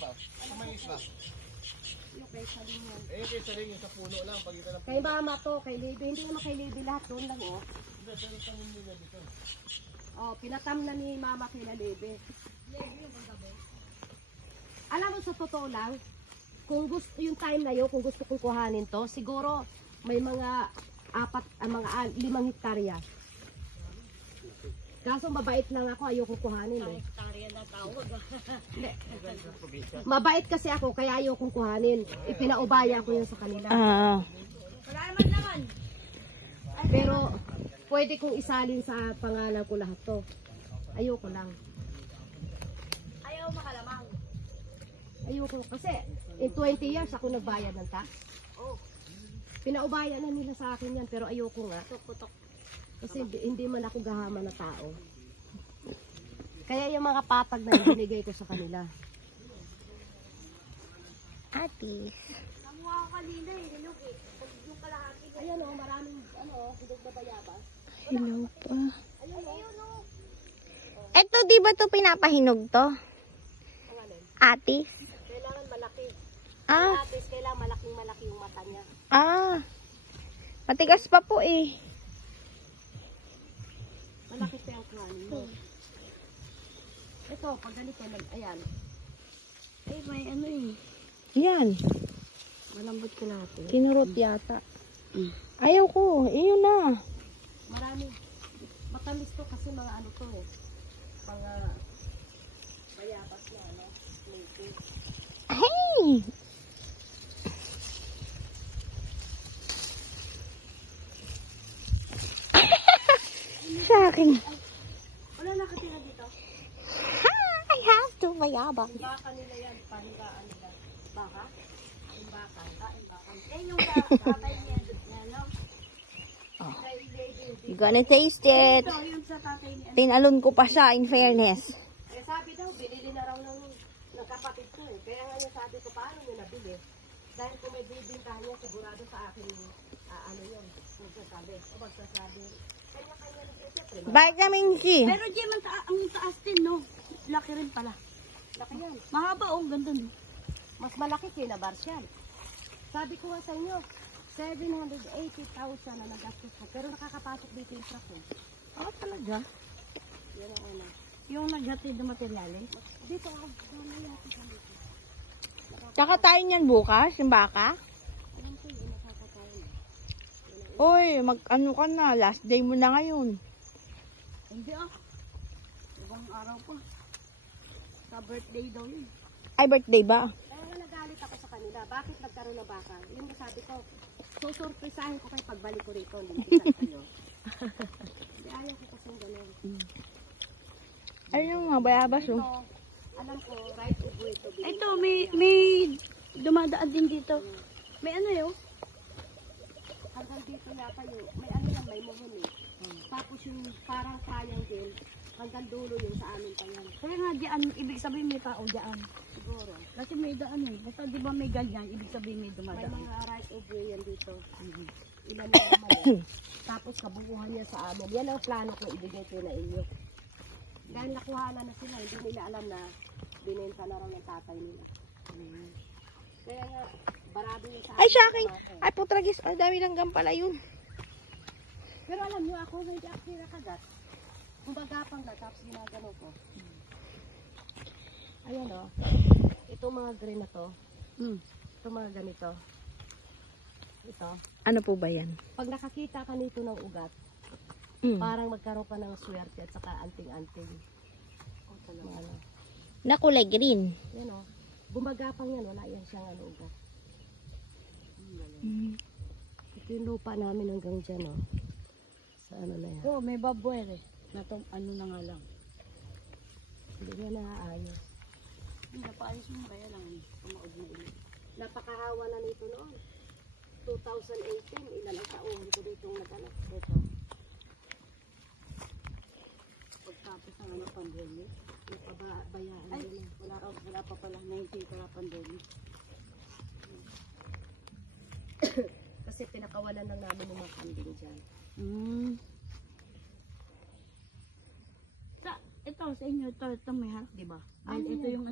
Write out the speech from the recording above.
ba? May isla. Yung kay Saling yan. Eh, kay Saling yung sa puno lang. Pagitan ng puno. Kay mama to, kay Libby. Hindi naman kay Libby lahat doon lang oh. Hindi, pero tanim nila dito. Oh, pinatam na ni mama kay Libby. Alam mo sa totoo lang, kung gusto yung time na yun, kung gusto kong kuhanin to, siguro may mga 5 hektarya. Kaso mabait lang ako, ayoko kuhanin eh. Hektarya na tawag. Mabait kasi ako, kaya ayoko kuhanin. Ipinaubaya ko yun sa kanila. Wala naman. Pero pwede kong isalin sa pangalan ko lahat to. Ayoko lang. Ayaw makalamang. Ayoko kasi in 20 years ako nagbayad ng tax. Oh. Pinaubaya na nila sa akin yan pero ayoko nga. Putok. Kasi hindi man ako gahama na tao. Kaya yung mga patag na yun, binigay ko sa kanila. Atis. Namuha ko kanina eh. Hinog eh. Pag yung kalahati. Ayan o, maraming hidog na bayabas. Hello pa. Ayun o. Eto, di ba to pinapahinog to? Pangalan. Atis. Kailangan malaki. Ah. Atis, kailangan malaking-malaki yung mata niya. Ah. Matigas pa po eh. Malaki pa yung kanin mo. Ito, pag ganito, ayan. Eh, may ano eh. Yan. Malambot ko natin. Kinurot yata. Ayaw ko. Iyon na. Marami. Matamis to kasi mga ano to eh. Mga bayabas na ano. Native. Hey! Sa akin. Wala nakatira dito. I have to mayabang. Yung baka nila yan, pahigaan nila. Baka? Yung baka. Imbakan. Eh, yung tatay niya. Ano? Oh. Kay Lady. Gonna taste it. Ito, yung sa tatay niya. Tinalon ko pa siya in fairness. Eh sabi daw, binili na raw ng kapatid ko eh. Kaya nga yung sabi ko, paano nyo nabili? Dahil kung may bibintahan niya, sigurado sa akin yung ano yun. Magsasabi. O magsasabi. Kanya-kanya na siya. Siyempre, Vitamin C. Pero Jem, ang taas din, no? Laki rin pala. laki yan. Mahaba, oh. Ganda din. Mas malaki kinabars yan. Sabi ko nga sa inyo, 780,000 na nagastos ko. Pero nakakapasok dito yung truck eh. Oh, talaga? Yan ang una. Yung naghatid ng materyales? Dito ako. Dami natin sa dito. Tsaka tayo niyan bukas, yung baka. Alam ko yung nakakataon. Uy, mag-ano ka na, last day mo na ngayon. Hindi ah. Ibang araw pa. Sa birthday daw yun. Ay, birthday ba? Kaya nga nagalit ako sa kanila. Bakit nagkaroon na baka? Yung sabi ko, susurprisahin ko kayo pagbalik ko rito. Hindi kayo. Hindi ayaw ko kasing gano'n. Ayun yung mga bayabas, Ito, oh. alam ko, right of way to be. Ito, may dumadaan din dito. May ano yun? Hanggang dito yata yun. May ano yan, may muhon eh. Tapos yung parang triangle, hanggang dulo yung sa amin pa yan. Kaya nga diyan, ibig sabihin may tao diyan. Siguro. Kasi may daan eh. Basta di ba may ganyan, ibig sabihin may May dumadaan. mga right of way yan dito. Ilan na naman eh. Tapos kabuuhan niya sa amin. Yan ang plano ko ibigay ko na inyo. Dahil nakuhanan na sila, hindi nila alam na binenta na raw ng tatay nila. Kaya nga, barado yung sa Ay, amin. sa akin. Ay, putragis. Ang dami langgam pala yun. Pero alam niyo ako, hindi ako sinakagat. Kumbagapang na, tapos ginagano ko. Ayan o. Itong mga green na to. Itong mga ganito. Ito. Ano po ba yan? Pag nakakita ka nito ng ugat, parang magkaroon ka ng swerte at saka anting-anting. Ano. Na kulay green. Yan o. Gumagapang yan, wala yan siyang ano ugat. Ito yung lupa namin hanggang dyan o. Sa ano na yan. Oo, may baboy eh. Na to, ano na nga lang. Hindi niya naaayos. Hindi na paayos mo, kaya lang tumaod na ulit. Napakahawa na nito noon. 2018, ilan ang taon dito ditong nag-anak. Ito. Pagtapos ng ano, pandemic. Napabayaan Ay, din. wala pa pala, 19 pala pandemic. Kasi pinakawalan lang namin ng mga kambing dyan. Ito, sa inyo, ito may harap, di ba? Ano Ito yan? yung